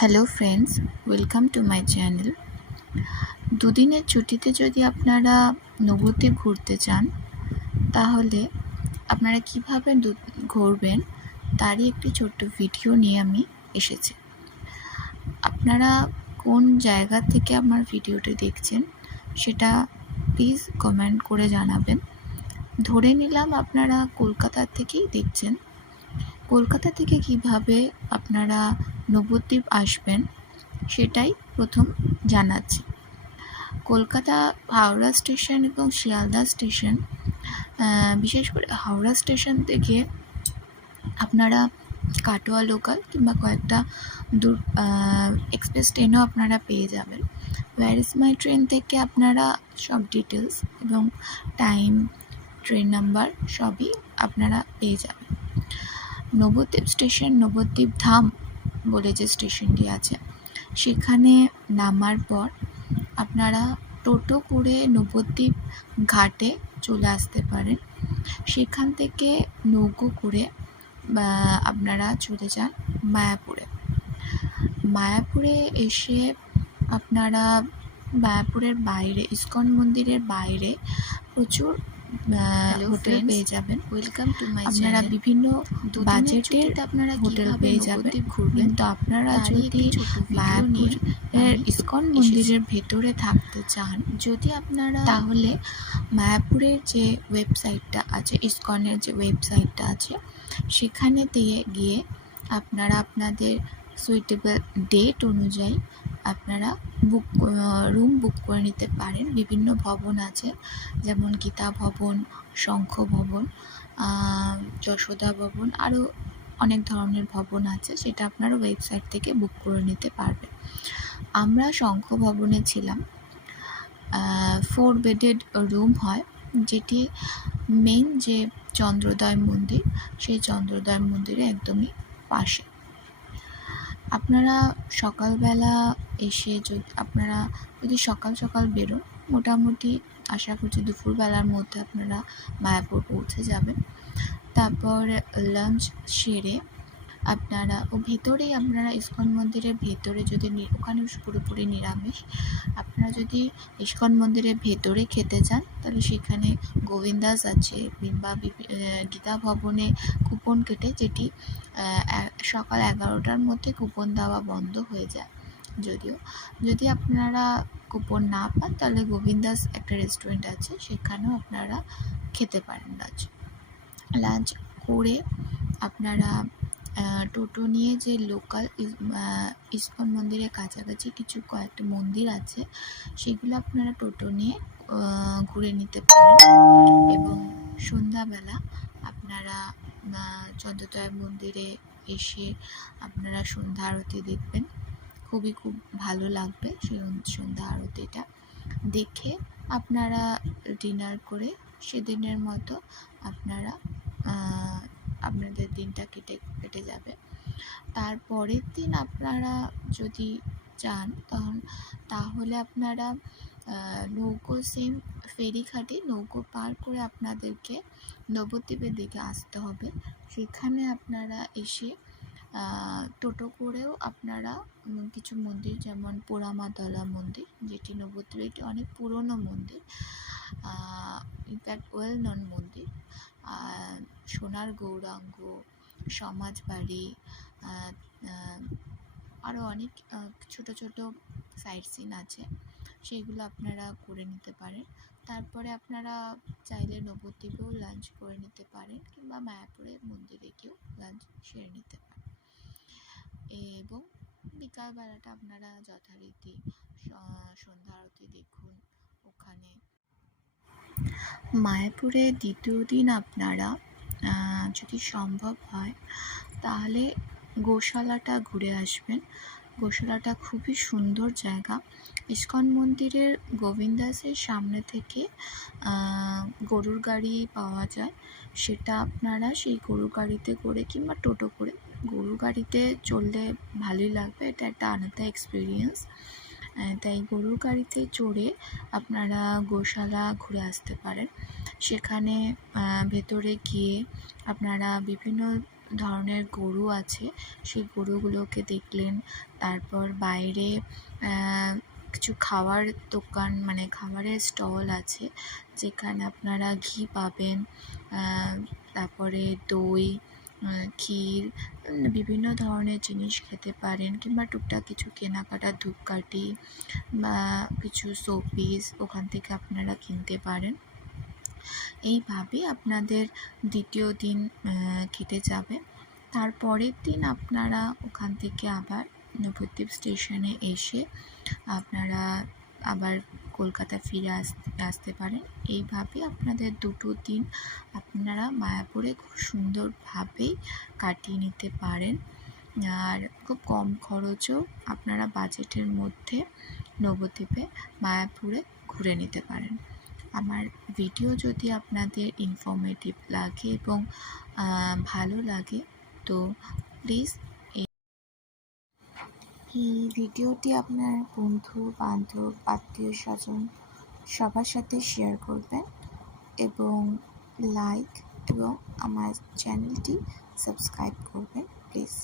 Hello friends, welcome to my channel. দুদিনের ছুটিতে যদি আপনারা নবদ্বীপ ঘুরতে চান, তাহলে আপনারা কীভাবে ঘুরবেন তারই একটি ছোট্ট ভিডিও নিয়ে আমি এসেছি। আপনারা কোন জায়গা থেকে আমার ভিডিওটি দেখছেন সেটা প্লিজ কমেন্ট করে জানাবেন। ধরে নিলাম আপনারা কলকাতা থেকেই দেখছেন। কলকাতা থেকে কিভাবে আপনারা নবদ্বীপ আসবেন সেটাই প্রথম জানাচ্ছি। কলকাতা হাওড়া স্টেশন এবং শিয়ালদা স্টেশন, বিশেষ করে হাওড়া স্টেশন থেকে আপনারা কাটোয়া লোকাল কিংবা কয়েকটা দূর এক্সপ্রেস ট্রেনও আপনারা পেয়ে যাবেন। ওয়্যার ইজ মাই ট্রেন থেকে আপনারা সব ডিটেলস এবং টাইম, ট্রেন নাম্বার সবই আপনারা পেয়ে যাবেন। নবদ্বীপ স্টেশন, নবদ্বীপ ধাম বলে যে স্টেশনটি আছে, সেখানে নামার পর আপনারা টোটো করে নবদ্বীপ ঘাটে চলে আসতে পারেন। সেখান থেকে নৌকো করে আপনারা চলে যান মায়াপুরে। মায়াপুরে এসে আপনারা মায়াপুরের বাইরে, ইস্কন মন্দিরের বাইরে প্রচুর হোটেল পেয়ে যাবেন। Welcome to my channel. আপনারা বিভিন্ন বাজেটের আপনারা হোটেল পেয়ে যাবেন। কিন্তু আপনারা যদি মায়াপুরের ইস্কন মন্দিরের ভেতরে থাকতে চান, যদি আপনারা, তাহলে মায়াপুরের যে ওয়েবসাইটটা আছে, ইস্কনের যে ওয়েবসাইটটা আছে, সেখানে গিয়ে আপনারা আপনাদের সুইটেবল ডেট অনুযায়ী আপনারা রুম বুক করে নিতে পারেন। বিভিন্ন ভবন আছে, যেমন গীতা ভবন, শঙ্খ ভবন, যশোদা ভবন, আরও অনেক ধরনের ভবন আছে, সেটা আপনারা ওয়েবসাইট থেকে বুক করে নিতে পারবেন। আমরা শঙ্খ ভবনে ছিলাম। 4 বেডেড রুম হয়, যেটি মেন যে চন্দ্রোদয় মন্দির, সেই চন্দ্রোদয় মন্দিরে একদমই পাশে। আপনারা সকালবেলা এসে আপনারা যদি সকাল সকাল বেরোন, মোটামুটি আশা করছি দুপুরবেলার মধ্যে আপনারা মায়াপুর পৌঁছে যাবেন। তারপর লাঞ্চ সেরে আপনারা ভেতরেই, আপনারা ইস্কন মন্দিরের ভেতরে যদি, ওখানে পুরোপুরি নিরামিষ, আপনারা যদি ইস্কন মন্দিরের ভেতরে খেতে চান, তাহলে সেখানে গোবিন্দাস আছে, কিংবা গীতা ভবনে কুপন কেটে, যেটি সকাল 11টার মধ্যে কুপন দেওয়া বন্ধ হয়ে যায়। যদি আপনারা কুপন না পান, তাহলে গোবিন্দাস একটা রেস্টুরেন্ট আছে, সেখানেও আপনারা খেতে পারেন লাঞ্চ করে। আপনারা টোটো নিয়ে যে লোকাল ইস্কন মন্দিরের কাছাকাছি কিছু কয়েকটা মন্দির আছে, সেগুলো আপনারা টোটো নিয়ে ঘুরে নিতে পারেন। এবং সন্ধ্যাবেলা আপনারা চন্দ্রোদয় মন্দিরে এসে আপনারা সন্ধ্যা আরতি দেখবেন। খুব ভালো লাগবে সেই সন্ধ্যা আরতিটা দেখে। আপনারা ডিনার করে সেদিনের মতো আপনারা আপনাদের দিনটা কেটে যাবে। তারপরের দিন আপনারা যদি চান, তাহলে আপনারা নৌকো, সেম ফেরিঘাটে নৌকো পার করে আপনাদেরকে নবদ্বীপের দিকে আসতে হবে। সেখানে আপনারা এসে টোটো করেও আপনারা কিছু মন্দির, যেমন পোড়ামাতলা মন্দির, যেটি নবদ্বীপের একটি অনেক পুরনো মন্দির, ইনফ্যাক্ট ওয়েল নন মন্দির, সোনার গৌরাঙ্গ, সমাজবাড়ি, আরও অনেক ছোট ছোট সাইট সিন আছে, সেগুলো আপনারা করে নিতে পারেন। তারপরে আপনারা চাইলে নবদ্বীপেও লাঞ্চ করে নিতে পারেন, কিংবা মায়াপুরের মন্দিরে গিয়েও লাঞ্চ সেরে নিতে পারেন। এবং বিকালবেলাটা আপনারা যথারীতি সন্ধ্যা আরতি দেখুন ওখানে। মায়াপুরে দ্বিতীয় দিন আপনারা যদি সম্ভব হয়, তাহলে গোশালাটা ঘুরে আসবেন। গোশালাটা খুবই সুন্দর জায়গা। ইস্কন মন্দিরের গোবিন্দাসের সামনে থেকে গরুর গাড়ি পাওয়া যায়, সেটা আপনারা সেই গরুর গাড়িতে করে কিংবা টোটো করে, গরুর গাড়িতে চললে ভালোই লাগবে, এটা একটা আলাদা এক্সপিরিয়েন্স। তাই গরুর গাড়িতে চড়ে আপনারা গোশালা ঘুরে আসতে পারেন। সেখানে ভেতরে গিয়ে আপনারা বিভিন্ন ধরনের গরু আছে সেই গরুগুলোকে দেখলেন। তারপর বাইরে কিছু খাওয়ার দোকান মানে খাবারের স্টল আছে যেখানে আপনারা ঘি পাবেন, তারপরে দই, ক্ষীর, বিভিন্ন ধরনের জিনিস খেতে পারেন, কিংবা টুকটাক কিছু কেনাকাটা ধূপকাঠি বা কিছু শোপিস ওখান থেকে আপনারা কিনতে পারেন। এইভাবে আপনাদের দ্বিতীয় দিন কেটে যাবে। তারপরের দিন আপনারা ওখান থেকে আবার নবদ্বীপ স্টেশনে এসে আপনারা আবার কলকাতা ফিরে আসতে পারেন। এইভাবে আপনাদের দুটো দিন আপনারা মায়াপুরে খুব সুন্দরভাবেই কাটিয়ে নিতে পারেন, আর খুব কম খরচেও আপনারা বাজেটের মধ্যে নবদ্বীপে মায়াপুরে ঘুরে নিতে পারেন। আমার ভিডিও যদি আপনাদের ইনফরমেটিভ লাগে এবং ভালো লাগে তো প্লিজ এই ভিডিওটি আপনার বন্ধু বান্ধব আত্মীয় স্বজন সবার সাথে শেয়ার করবেন এবং লাইক এবং আমার চ্যানেলটি সাবস্ক্রাইব করবেন প্লিজ।